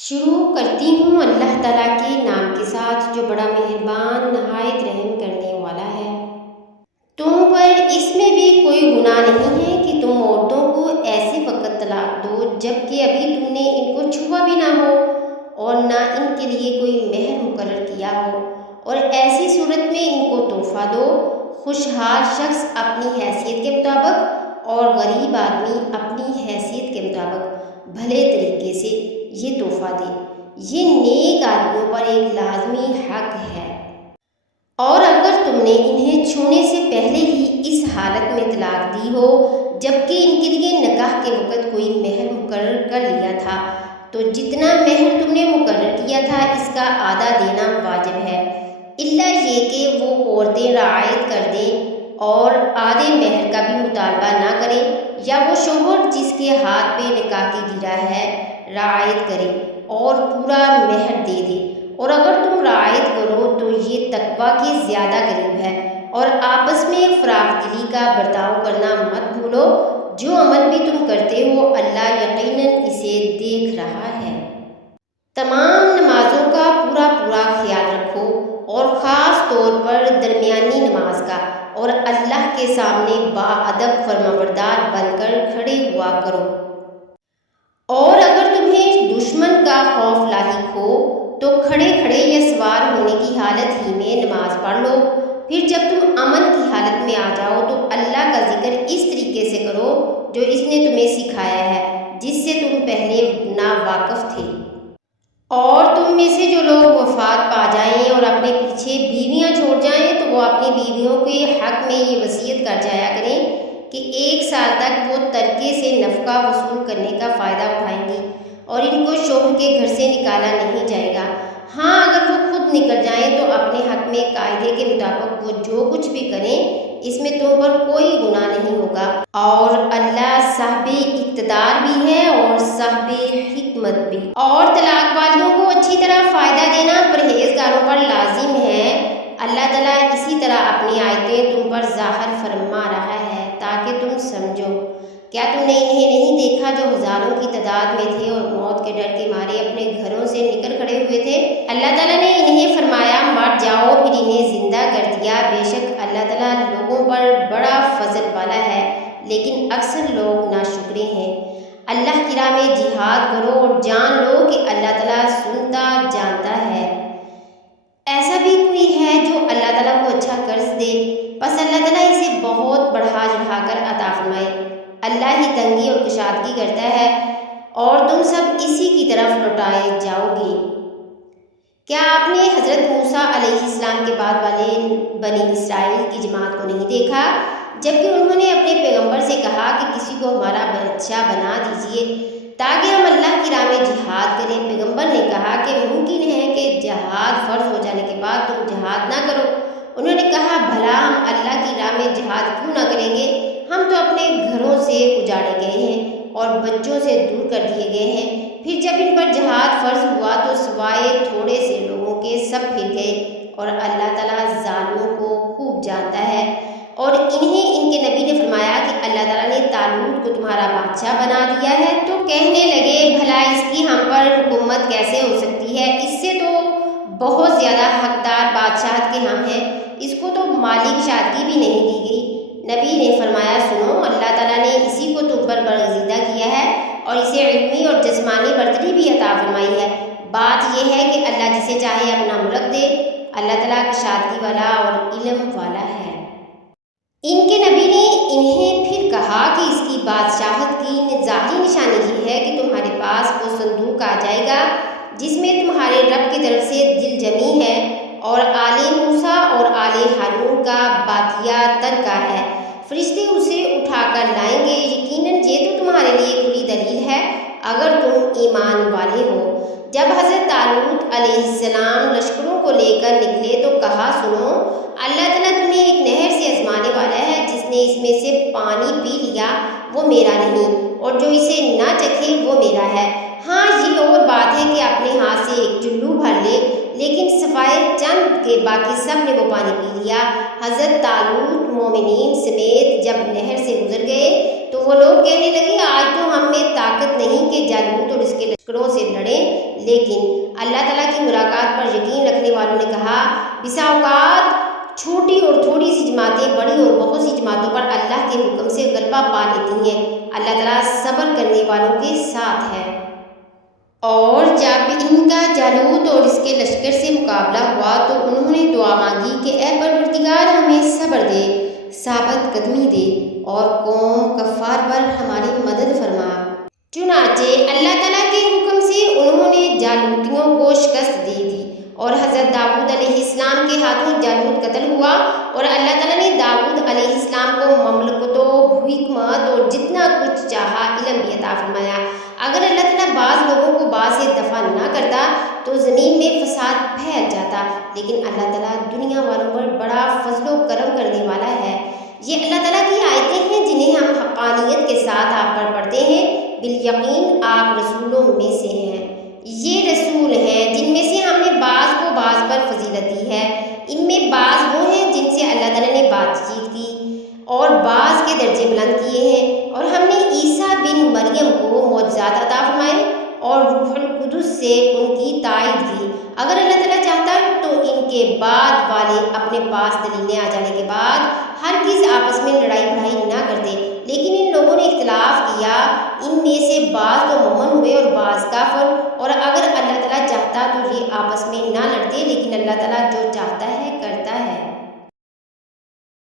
شروع کرتی ہوں اللہ تعالیٰ کے نام کے ساتھ جو بڑا مہربان نہایت رحم کرنے والا ہے۔ تم پر اس میں بھی کوئی گناہ نہیں ہے کہ تم عورتوں کو ایسے وقت طلاق دو جب کہ ابھی تم نے ان کو چھوا بھی نہ ہو اور نہ ان کے لیے کوئی مہر مقرر کیا ہو، اور ایسی صورت میں ان کو تحفہ دو۔ خوشحال شخص اپنی حیثیت کے مطابق اور غریب آدمی اپنی حیثیت کے مطابق بھلے طریقے سے یہ تحفہ دے، یہ نیک آدمیوں پر ایک لازمی حق ہے۔ اور اگر تم نے انہیں چھونے سے پہلے ہی اس حالت میں طلاق دی ہو جبکہ ان کے لیے نکاح کے وقت کوئی مہر مقرر کر لیا تھا، تو جتنا مہر تم نے مقرر کیا تھا اس کا آدھا دینا واجب ہے، الا یہ کہ وہ عورتیں رعایت کر دیں اور آدھے مہر کا بھی مطالبہ نہ کریں، یا وہ شوہر جس کے ہاتھ پہ نکاح کی گرہ ہے رعایت کرے اور پورا مہر دے دے۔ اور اگر تم رعایت کرو تو یہ تقویٰ کے زیادہ قریب ہے، اور آپس میں فراخ دلی کا برتاؤ کرنا مت بھولو۔ جو عمل بھی تم کرتے ہو اللہ یقیناً اسے دیکھ رہا ہے۔ تمام نمازوں کا پورا خیال رکھو، اور خاص طور پر درمیانی نماز کا، اور اللہ کے سامنے باادب فرمانبردار بن کر کھڑے ہوا کرو۔ اور اگر تمہیں دشمن کا خوف لاحق ہو تو کھڑے یا سوار ہونے کی حالت ہی میں نماز پڑھ لو۔ پھر جب تم امن کی حالت میں آ جاؤ تو اللہ کا ذکر اس طریقے سے کرو جو اس نے تمہیں سکھایا ہے، جس سے تم پہلے ناواقف تھے۔ اور تم میں سے جو لوگ وفات پا جائیں اور اپنے پیچھے بیویاں چھوڑ جائیں تو وہ اپنی بیویوں کے حق میں یہ وصیت کر جایا کریں کہ 1 سال تک وہ ترکے سے نفقہ وصول کرنے کا فائدہ اٹھائیں گی، اور ان کو شوہر کے گھر سے نکالا نہیں جائے گا۔ ہاں اگر وہ خود نکل جائیں تو اپنے حق میں قاعدے کے مطابق وہ جو کچھ بھی کریں اس میں تم پر کوئی گناہ نہیں ہوگا، اور اللہ صاحب اقتدار بھی ہے اور صاحب حکمت بھی۔ اور طلاق والیوں کو اچھی طرح فائدہ دینا پرہیزگاروں پر لازم ہے۔ اللہ تعالیٰ اسی طرح اپنی آیتیں تم پر ظاہر فرما رہا ہے تاکہ تم سمجھو۔ کیا تم نے انہیں نہیں دیکھا جو ہزاروں کی تعداد میں تھے اور موت کے ڈر کے مارے اپنے گھروں سے نکل کھڑے ہوئے تھے؟ اللہ تعالیٰ نے انہیں فرمایا مر جاؤ، پھر انہیں زندہ کر دیا۔ بے شک اللہ تعالیٰ لوگوں پر بڑا فضل والا ہے، لیکن اکثر لوگ ناشکرے ہیں۔ اللہ کی راہ میں جہاد کرو اور جان لو کہ اللہ تعالیٰ سنتا جانتا ہے۔ ایسا بھی کوئی ہے جو اللہ تعالیٰ کو اچھا قرض دے، بس اللہ تعالیٰ اسے بہت بڑھا چڑھا کر عطا فرمائے۔ اللہ ہی تنگی اور کشادگی کرتا ہے، اور تم سب اسی کی طرف لوٹائے جاؤ گے۔ کیا آپ نے حضرت موسیٰ علیہ السلام کے بعد والے بنی اسرائیل کی جماعت کو نہیں دیکھا جبکہ انہوں نے اپنے پیغمبر سے کہا کہ کسی کو ہمارا بادشاہ بنا دیجیے تاکہ ہم اللہ کی راہ میں جہاد کریں؟ پیغمبر نے کہا کہ ممکن ہے کہ جہاد فرض ہو جانے کے بعد تم جہاد نہ کرو۔ انہوں نے کہا بھلا ہم اللہ کی راہ میں جہاد کیوں نہ کریں گے؟ ہم تو اپنے گھروں سے اجاڑے گئے ہیں اور بچوں سے دور کر دیے گئے ہیں۔ پھر جب ان پر جہاد فرض ہوا تو سوائے تھوڑے سے لوگوں کے سب پھر گئے، اور اللہ تعالیٰ ظالموں کو خوب جانتا ہے۔ اور انہیں ان کے نبی نے فرمایا کہ اللہ تعالیٰ نے طالوت کو تمہارا بادشاہ بنا دیا ہے، تو کہنے لگے بھلا اس کی ہم پر حکومت کیسے ہو سکتی ہے؟ اس سے تو بہت زیادہ حقدار بادشاہت کے ہم ہیں، اس کو تو مالی کشادگی بھی نہیں دی گئی۔ نبی نے فرمایا سنو، اللہ تعالیٰ نے اسی کو تم پر برگزیدہ کیا ہے اور اسے علمی اور جسمانی برتری بھی عطا فرمائی ہے۔ بات یہ ہے کہ اللہ جسے چاہے اپنا ملک دے، اللہ تعالیٰ کشادگی والا اور علم والا ہے۔ ان کے نبی نے انہیں پھر کہا کہ اس کی بادشاہت کی ظاہری نشانی یہ ہے کہ تمہارے پاس وہ صندوق آ جائے گا جس میں تمہارے رب کی طرف سے دل جمی ہے، اور آل موسیٰ اور آل ہارون کا باقیہ ترکہ ہے۔ فرشتے اسے اٹھا کر لائیں گے، یقیناً یہ تو تمہارے لیے کھلی دلیل ہے اگر تم ایمان والے ہو۔ جب حضرت طالوت علیہ السلام لشکروں کو لے کر نکلے تو کہا سنو، اللہ تعالیٰ تمہیں ایک نہر سے آزمانے والا ہے، جس نے اس میں سے پانی پی لیا وہ میرا نہیں، اور جو اسے نہ چکھے وہ میرا ہے۔ ہاں یہ اور بات ہے کہ اپنے ہاتھ سے ایک چلو بھر لے، لیکن سوائے چند کے باقی سب نے وہ پانی پی لیا۔ حضرت طالوت مومنین سمیت جب نہر سے گزر گئے تو وہ لوگ کہنے لگے آج تو ہم میں طاقت نہیں کہ جالوت اور اس کے لشکروں سے لڑیں، لیکن غلبہ پا لیتی ہیں۔ اللہ تعالیٰ صبر کرنے والوں کے ساتھ ہے۔ اور جب ان کا جالوت اور اس کے لشکر سے مقابلہ ہوا تو انہوں نے دعا مانگی کہ اے پروردگار ہمیں صبر دے، ثابت قدمی دے اور قوم کفار پر ہماری مدد فرما۔ چنانچہ اللہ تعالیٰ کے حکم سے انہوں نے جالوتیوں کو شکست دی تھی اور حضرت داؤد علیہ السلام کے ہاتھوں جالوت قتل ہوا، اور اللہ تعالیٰ نے داؤد علیہ السلام کو مملکت و حکمت اور جتنا کچھ چاہا علم بھی عطا فرمایا۔ اگر اللہ تعالیٰ بعض لوگوں کو بعض سے دفع نہ کرتا تو زمین میں فساد پھیل جاتا، لیکن اللہ تعالیٰ دنیا والوں پر بڑا فضل و کرم کرنے والا ہے۔ یہ اللہ تعالیٰ کی آیتیں ہیں جنہیں ہم حقانیت کے ساتھ آپ پر پڑھتے ہیں۔ بالیقین آپ رسولوں میں سے ہیں۔ یہ رسول ہیں جن میں سے ہم نے بعض کو بعض پر فضیلت دی ہے۔ ان میں بعض وہ ہیں جن سے اللہ تعالیٰ نے بات چیت کی اور بعض کے درجے بلند کیے ہیں، اور ہم نے عیسیٰ بن مریم کو معجزات عطا فرمائے اور روح القدس سے ان کی تائید کی۔ اگر اللہ تعالیٰ چاہتا تو ان کے بعد والے اپنے پاس دلیلیں آ جانے کے بعد ہرگز آپس میں لڑائی بڑھائی نہ کرتے، لیکن ان لوگوں نے اختلاف کیا، ان میں سے بعض تو مومن ہوئے اور بعض کافر۔ اور اگر اللہ تعالیٰ چاہتا تو یہ آپس میں نہ لڑتے، لیکن اللہ تعالیٰ جو چاہتا ہے